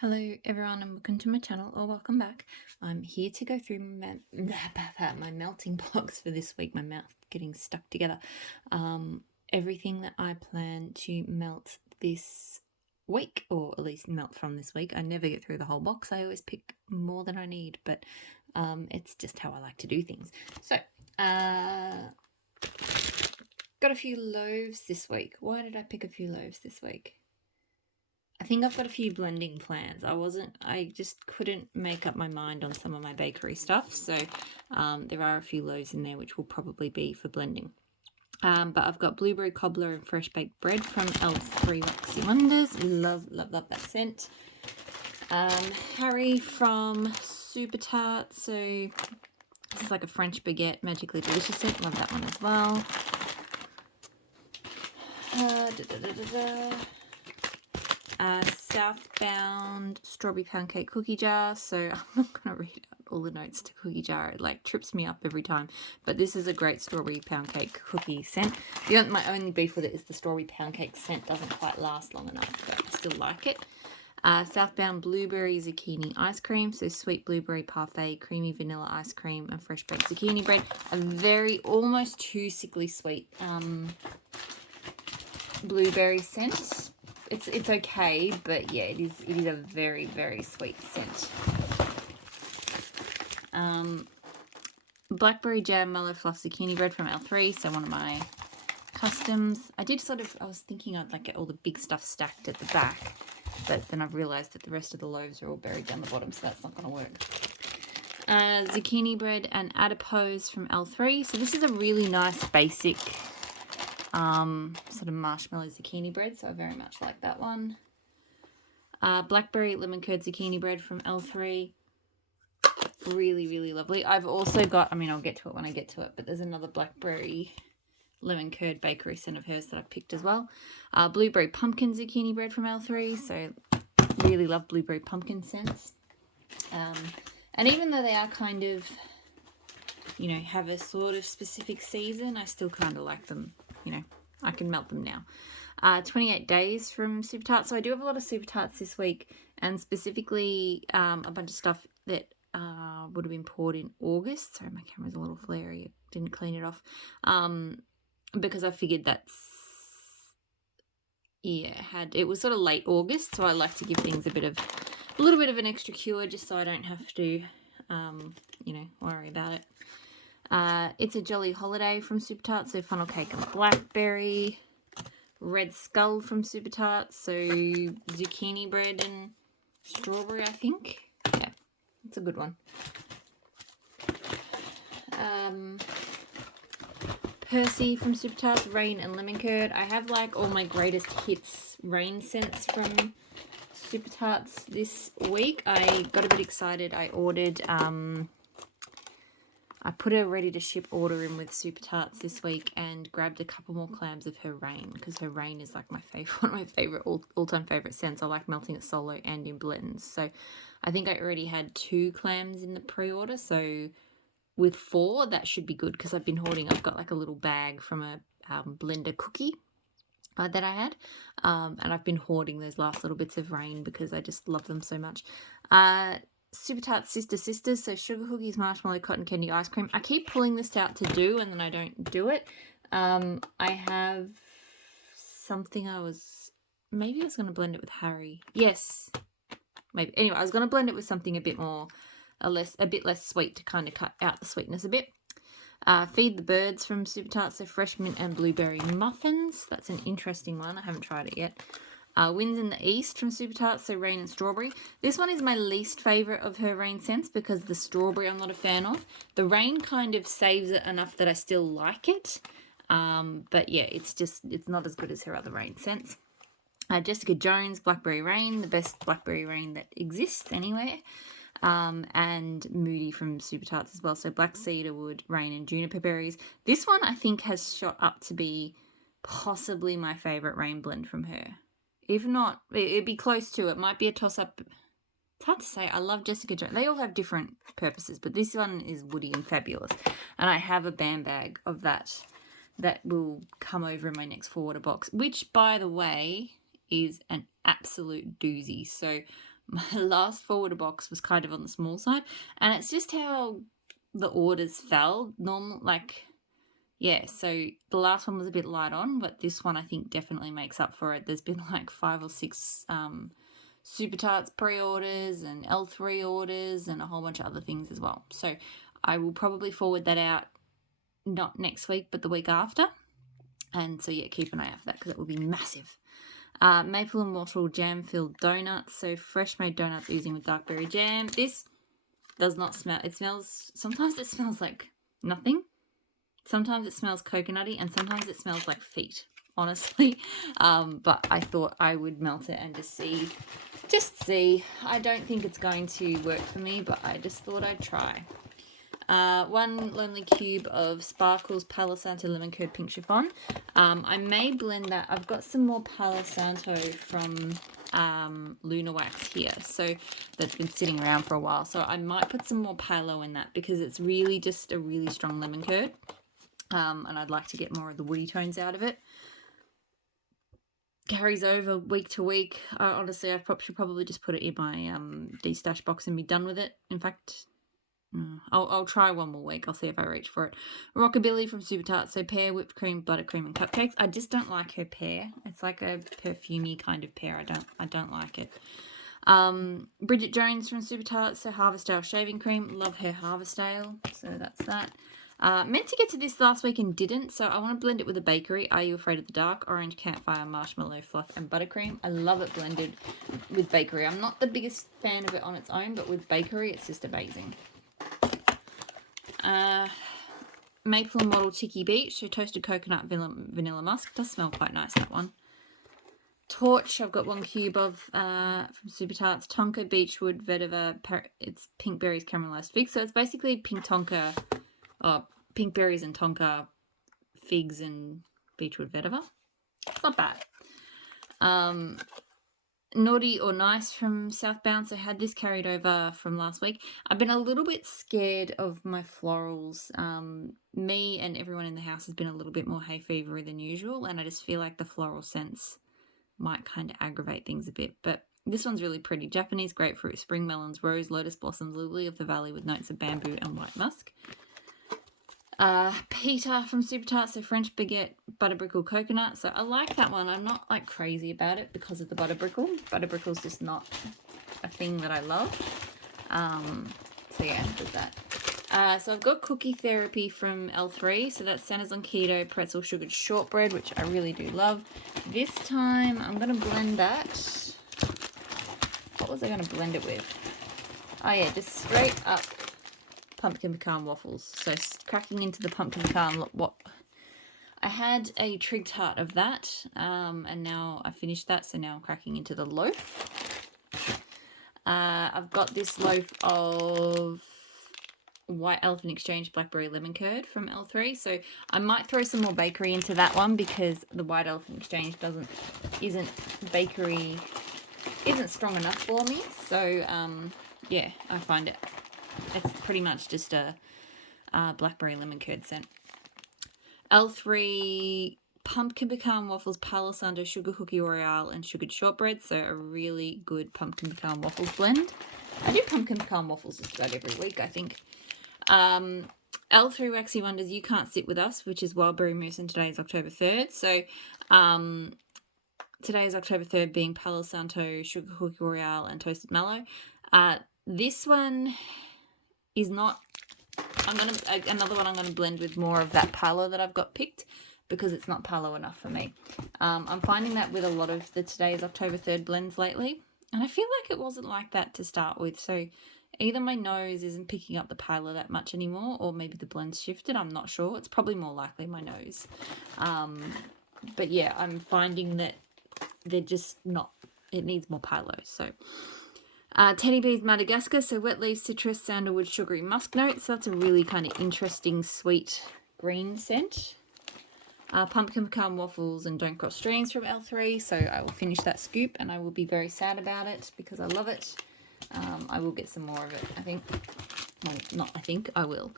Hello everyone and welcome to my channel, or welcome back. I'm here to go through my melting box for this week, my mouth getting stuck together. Everything that I plan to melt this week, or at least melt from this week. I never get through the whole box. I always pick more than I need, but it's just how I like to do things. So, got a few loaves this week. Why did I pick a few loaves this week? I think I've got a few blending plans. I just couldn't make up my mind on some of my bakery stuff. So there are a few loaves in there which will probably be for blending. But I've got blueberry cobbler and fresh baked bread from L3 Waxy Wonders. Love that scent. Harry from Super Tart. So this is like a French baguette, magically delicious scent. Love that one as well. Southbound strawberry pound cake cookie jar. So I'm not going to read out all the notes to cookie jar. It like trips me up every time. But this is a great strawberry pound cake cookie scent. My only beef with it is the strawberry pound cake scent doesn't quite last long enough, but I still like it. Southbound blueberry zucchini ice cream. So sweet blueberry parfait, creamy vanilla ice cream, and fresh baked zucchini bread. A very almost too sickly sweet blueberry scent. It's okay, but yeah, it is a very, very sweet scent. Blackberry jam mellow fluff zucchini bread from L3, so one of my customs. I was thinking I'd like get all the big stuff stacked at the back, but then I've realised that the rest of the loaves are all buried down the bottom, so that's not going to work. Zucchini bread and adipose from L3. So this is a really nice basic sort of marshmallow zucchini bread, so I very much like that one. Blackberry lemon curd zucchini bread from L3. Really, really lovely. I've also got, I'll get to it when I get to it, but there's another blackberry lemon curd bakery scent of hers that I picked as well. Blueberry pumpkin zucchini bread from L3, so really love blueberry pumpkin scents. And even though they are kind of, have a sort of specific season, I still kind of like them. I can melt them now. 28 days from Super Tart. So I do have a lot of Super Tarts this week, and specifically a bunch of stuff that would have been poured in August. Sorry, my camera's a little flary. I didn't clean it off. Because I figured it was sort of late August, so I like to give things a little bit of an extra cure, just so I don't have to, worry about it. It's a Jolly Holiday from Super Tart, so funnel cake and blackberry. Red Skull from Super Tart, so zucchini bread and strawberry, I think. Yeah, it's a good one. Percy from Super Tart, rain and lemon curd. I have like all my greatest hits rain scents from Super Tarts this week. I got a bit excited. I ordered I put a ready to ship order in with Super Tarts this week and grabbed a couple more clams of her rain, because her rain is like one of my favorite all-time favorite scents. I like melting it solo and in blends. So I think I already had 2 clams in the pre-order, so with 4 that should be good, because I've got like a little bag from a blender cookie that I had, and I've been hoarding those last little bits of rain because I just love them so much. Super Tart Sisters, so sugar cookies, marshmallow, cotton candy, ice cream. I keep pulling this out to do, and then I don't do it. I have something maybe I was going to blend it with Harry. Yes, maybe. Anyway, I was going to blend it with something a bit less sweet to kind of cut out the sweetness a bit. Feed the Birds from Super Tart, so fresh mint and blueberry muffins. That's an interesting one. I haven't tried it yet. Winds in the East from Super Tart, so rain and strawberry. This one is my least favourite of her rain scents, because the strawberry I'm not a fan of. The rain kind of saves it enough that I still like it. But yeah, it's not as good as her other rain scents. Jessica Jones, Blackberry Rain, the best blackberry rain that exists anywhere. And Moody from Super Tarts as well, so black cedarwood, rain and juniper berries. This one I think has shot up to be possibly my favourite rain blend from her. If not, it'd be close to it. Might be a toss-up. It's hard to say. I love Jessica Jones. They all have different purposes, but this one is woody and fabulous. And I have a band bag of that will come over in my next forwarder box, which, by the way, is an absolute doozy. So my last forwarder box was kind of on the small side, and it's just how the orders fell. Yeah, so the last one was a bit light on, but this one I think definitely makes up for it. There's been like 5 or 6 Super Tarts pre-orders and L3 orders and a whole bunch of other things as well. So I will probably forward that out not next week, but the week after. And so yeah, keep an eye out for that because it will be massive. Maple and wattle jam-filled donuts. So fresh made donuts oozing with dark berry jam. This does not smell. Sometimes it smells like nothing. Sometimes it smells coconutty and sometimes it smells like feet, honestly. But I thought I would melt it and just see. I don't think it's going to work for me, but I just thought I'd try. 1 lonely cube of Sparkles Palo Santo Lemon Curd Pink Chiffon. I may blend that. I've got some more Palo Santo from Luna Wax here, so that's been sitting around for a while. So I might put some more Palo in that because it's really just a really strong lemon curd. And I'd like to get more of the woody tones out of it. Carries over week to week. Honestly, I should probably just put it in my de-stash box and be done with it. In fact, I'll try one more week. I'll see if I reach for it. Rockabilly from Super Tarts. So pear, whipped cream, buttercream, and cupcakes. I just don't like her pear. It's like a perfumey kind of pear. I don't like it. Bridget Jones from Super Tarts. So Harvestdale shaving cream. Love her Harvestdale. So that's that. Meant to get to this last week and didn't, so I want to blend it with a bakery. Are You Afraid of the Dark? Orange Campfire, Marshmallow Fluff, and Buttercream. I love it blended with bakery. I'm not the biggest fan of it on its own, but with bakery, it's just amazing. Maple and Wattle Tiki Beach, so toasted coconut, vanilla musk. Does smell quite nice, that one. Torch, I've got 1 cube of from Super Tarts. Tonka, Beechwood, Vetiver, it's pink berries, caramelized figs. So it's basically pink tonka, pink berries and tonka, figs and beechwood vetiver. It's not bad. Naughty or Nice from Southbound. So I had this carried over from last week. I've been a little bit scared of my florals. Me and everyone in the house has been a little bit more hay fevery than usual, and I just feel like the floral scents might kind of aggravate things a bit. But this one's really pretty. Japanese grapefruit, spring melons, rose, lotus blossoms, lily of the valley with notes of bamboo and white musk. Peter from Super Tarts, so French baguette, butterbrickle coconut. So I like that one. I'm not like crazy about it because of the butterbrickle. Butterbrickle's just not a thing that I love. So yeah, there's that. So I've got Cookie Therapy from L3. So that's Santa's on Keto, pretzel sugared shortbread, which I really do love. This time I'm going to blend that. What was I going to blend it with? Oh yeah, just straight up pumpkin pecan waffles. So cracking into the pumpkin pecan, I had a trig tart of that, and now I finished that, so now I'm cracking into the loaf. I've got this loaf of White Elephant Exchange Blackberry Lemon Curd from L3, so I might throw some more bakery into that one because the White Elephant Exchange isn't strong enough for me. So yeah, I find it's pretty much just a blackberry lemon curd scent. L3 pumpkin pecan waffles, Palo Santo sugar cookie royale, and sugared shortbread. So a really good pumpkin pecan waffles blend. I do pumpkin pecan waffles just about every week, I think. L3 Waxy Wonders, You Can't Sit With Us, which is Wildberry Mousse, and today is October 3rd. So today is October 3rd, being Palo Santo sugar cookie royale and toasted mallow. This one is not. Another one I'm going to blend with more of that Palo that I've got picked because it's not Palo enough for me. I'm finding that with a lot of the today's October 3rd blends lately, and I feel like it wasn't like that to start with. So either my nose isn't picking up the Palo that much anymore, or maybe the blend's shifted. I'm not sure. It's probably more likely my nose. But yeah, I'm finding that they're just not. It needs more Palo. So. Teddy Bees Madagascar, so wet leaf, citrus, sandalwood, sugary musk notes. So that's a really kind of interesting, sweet green scent. Pumpkin pecan waffles and Don't Cross Streams from L3. So I will finish that scoop and I will be very sad about it because I love it. I will get some more of it, I think. Well, not I think, I will.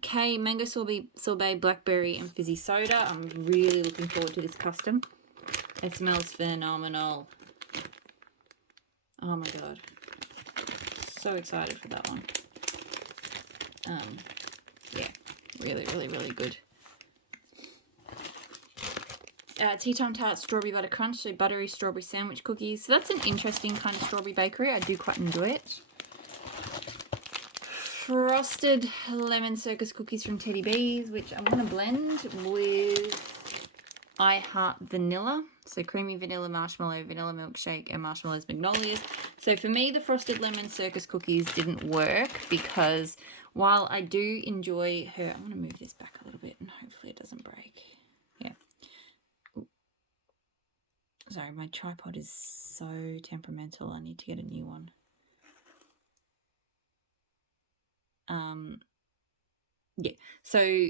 K, Mangosaubee, Sorbet, Blackberry, and Fizzy Soda. I'm really looking forward to this custom. It smells phenomenal. Oh my god. So excited for that one. Yeah, really, really, really good. Tea Time Tart Strawberry Butter Crunch, so buttery strawberry sandwich cookies. So that's an interesting kind of strawberry bakery. I do quite enjoy it. Frosted Lemon Circus cookies from Teddy B's, which I'm going to blend with I Heart Vanilla. So creamy vanilla marshmallow, vanilla milkshake, and marshmallows magnolias. So for me, the Frosted Lemon Circus cookies didn't work because while I do enjoy her... I'm going to move this back a little bit and hopefully it doesn't break. Yeah. Ooh. Sorry, my tripod is so temperamental. I need to get a new one. Yeah, so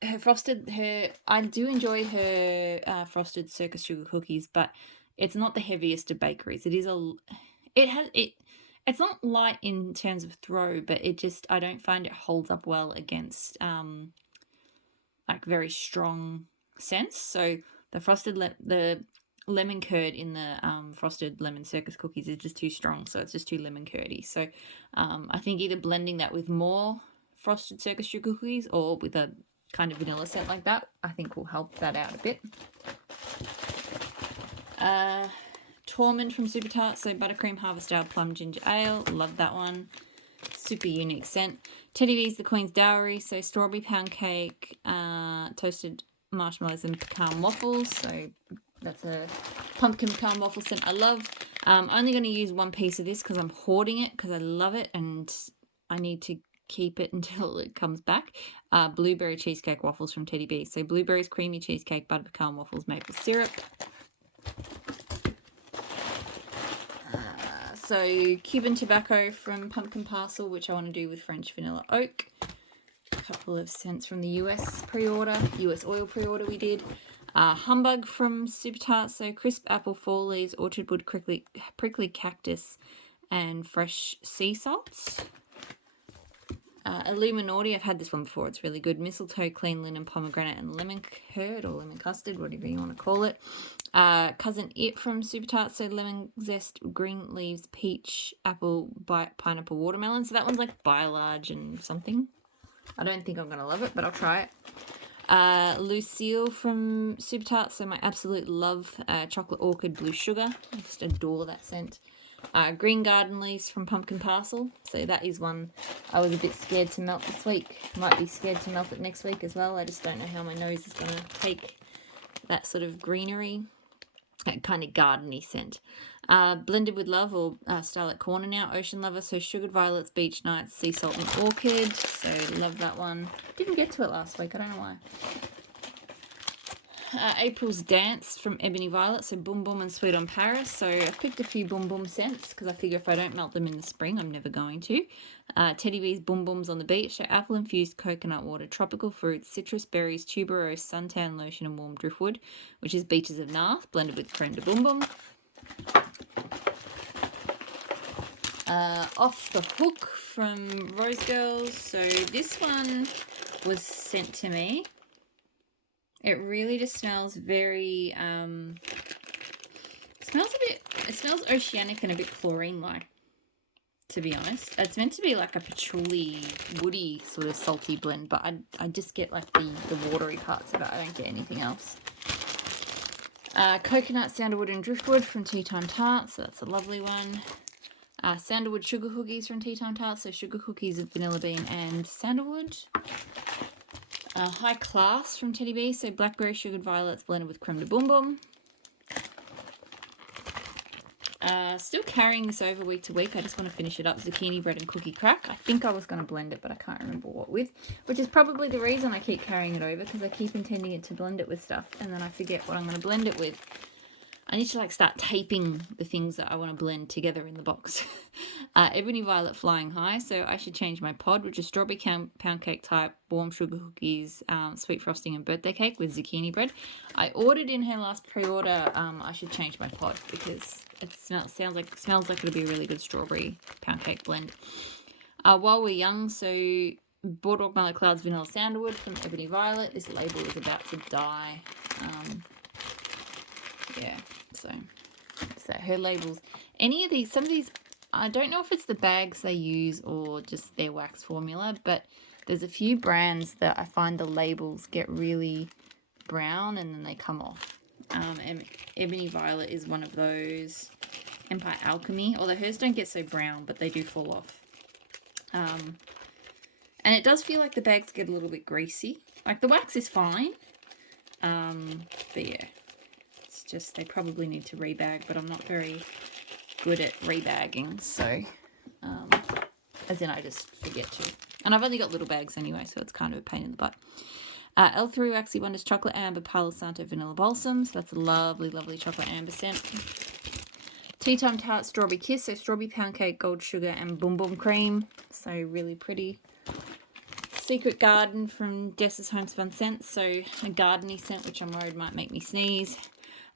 I do enjoy her frosted circus sugar cookies, but it's not the heaviest of bakeries. It's not light in terms of throw, but I don't find it holds up well against like very strong scents. So the lemon curd in the frosted lemon circus cookies is just too strong, so it's just too lemon curdy. So I think either blending that with more frosted circus sugar cookies or with a kind of vanilla scent like that, I think will help that out a bit. Tormund from Super Tart, so buttercream harvest ale plum ginger ale, love that one. Super unique scent. Teddy B's The Queen's Dowry, so strawberry pound cake, toasted marshmallows and pecan waffles, so that's a pumpkin pecan waffle scent I love. I'm only going to use one piece of this because I'm hoarding it because I love it and I need to keep it until it comes back. Blueberry cheesecake waffles from Teddy B. So blueberries, creamy cheesecake, butter pecan waffles, maple syrup. So Cuban tobacco from Pumpkin Parcel, which I want to do with French vanilla oak. A couple of scents from the US oil pre-order we did. Humbug from Super Tart, so crisp apple, four leaves, orchard wood, prickly cactus, and fresh sea salts. Illuminati, I've had this one before, it's really good. Mistletoe, clean linen, pomegranate, and lemon curd, or lemon custard, whatever you want to call it. Cousin It from Super Tart, so lemon zest, green leaves, peach, apple, pineapple, watermelon. So that one's like by large and something. I don't think I'm going to love it, but I'll try it. Lucille from Super Tart, so my absolute love, chocolate orchid blue sugar. I just adore that scent. Green garden leaves from Pumpkin Parcel, so that is one I was a bit scared to melt this week. Might be scared to melt it next week as well. I just don't know how my nose is going to take that sort of greenery, that kind of gardeny scent. Blended with Love, or Starlight Corner now, Ocean Lover, so sugared violets, beach nights, sea salt and orchid, so love that one. Didn't get to it last week, I don't know why. April's Dance from Ebony Violet, so Boom Boom and Sweet on Paris. So I've picked a few Boom Boom scents because I figure if I don't melt them in the spring, I'm never going to. Teddy B's Boom Booms on the Beach, so apple infused coconut water, tropical fruits, citrus berries, tuberose, suntan lotion, and warm driftwood, which is Beaches of Narth, blended with creme de boom boom. Off the Hook from Rose Girls. So this one was sent to me. It really just smells very, it smells oceanic and a bit chlorine-like, to be honest. It's meant to be like a patchouli, woody, sort of salty blend, but I just get like the watery parts of it. I don't get anything else. Coconut, Sandalwood, and Driftwood from Tea Time Tart, so that's a lovely one. Sandalwood Sugar Cookies from Tea Time Tart, so sugar cookies of vanilla bean and sandalwood. High Class from Teddy B, so blackberry sugared violets blended with creme de boom boom. Still carrying this over week to week. I just want to finish it up. Zucchini bread and cookie crack. I think I was going to blend it, but I can't remember what with, which is probably the reason I keep carrying it over, because I keep intending it to blend it with stuff, and then I forget what I'm going to blend it with. I need to like start taping the things that I want to blend together in the box. Ebony Violet Flying High, so I should change my pod, which is strawberry pound cake type, warm sugar cookies, sweet frosting, and birthday cake with zucchini bread. I ordered in her last pre-order. I should change my pod because it smells like it'll be a really good strawberry pound cake blend. While We're Young, so Boardwalk Mallow Clouds Vanilla Sandalwood from Ebony Violet. This label is about to die. Yeah, so So her labels, any of these, some of these, I don't know if it's the bags they use or just their wax formula, but there's a few brands that I find the labels get really brown and then they come off. And Ebony Violet is one of those. Empire Alchemy, although hers don't get so brown, but they do fall off. And it does feel like the bags get a little bit greasy. Like the wax is fine. But yeah, it's just they probably need to rebag, but I'm not very good at rebagging, so as in I just forget to. And I've only got little bags anyway, so it's kind of a pain in the butt. L3 Waxy Wonders Chocolate Amber Palo Santo Vanilla Balsam. So that's a lovely, lovely chocolate amber scent. Tea Time Tart Strawberry Kiss, so strawberry pound cake, gold sugar, and boom boom cream. So really pretty. Secret Garden from Jess's Homes Fun Scents, so a gardeny scent, which I'm worried might make me sneeze.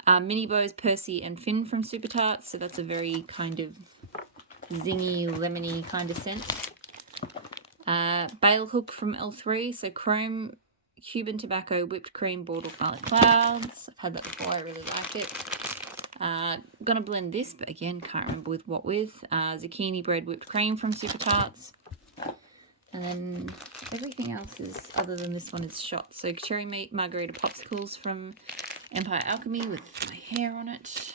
Mini Bows, Percy, and Finn from Super Tarts, so that's a very kind of zingy, lemony kind of scent. Bale Hook from L3, so Chrome, Cuban Tobacco, Whipped Cream, Bordeaux Violet Clouds. I've had that before, I really like it. Gonna blend this, but again, can't remember with what with. Zucchini Bread Whipped Cream from Super Tarts. And then everything else is, other than this one, is shots. So Cherry Meat Margarita Popsicles from Empire Alchemy with my hair on it.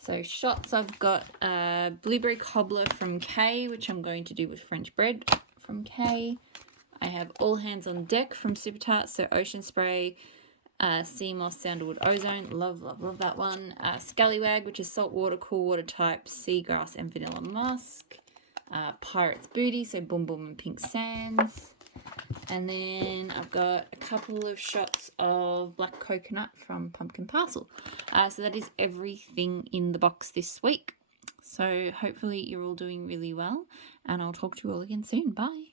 So shots, I've got Blueberry Cobbler from K, which I'm going to do with French bread from K. I have All Hands on Deck from Super Tarts, so Ocean Spray, Sea Moss, Sandalwood, Ozone. Love, love, love that one. Scallywag, which is saltwater, cool water type, seagrass, and vanilla musk. Pirate's Booty, so Boom Boom and Pink Sands. And then I've got a couple of shots of black coconut from Pumpkin Parcel. So that is everything in the box this week. So hopefully you're all doing really well, and I'll talk to you all again soon. Bye.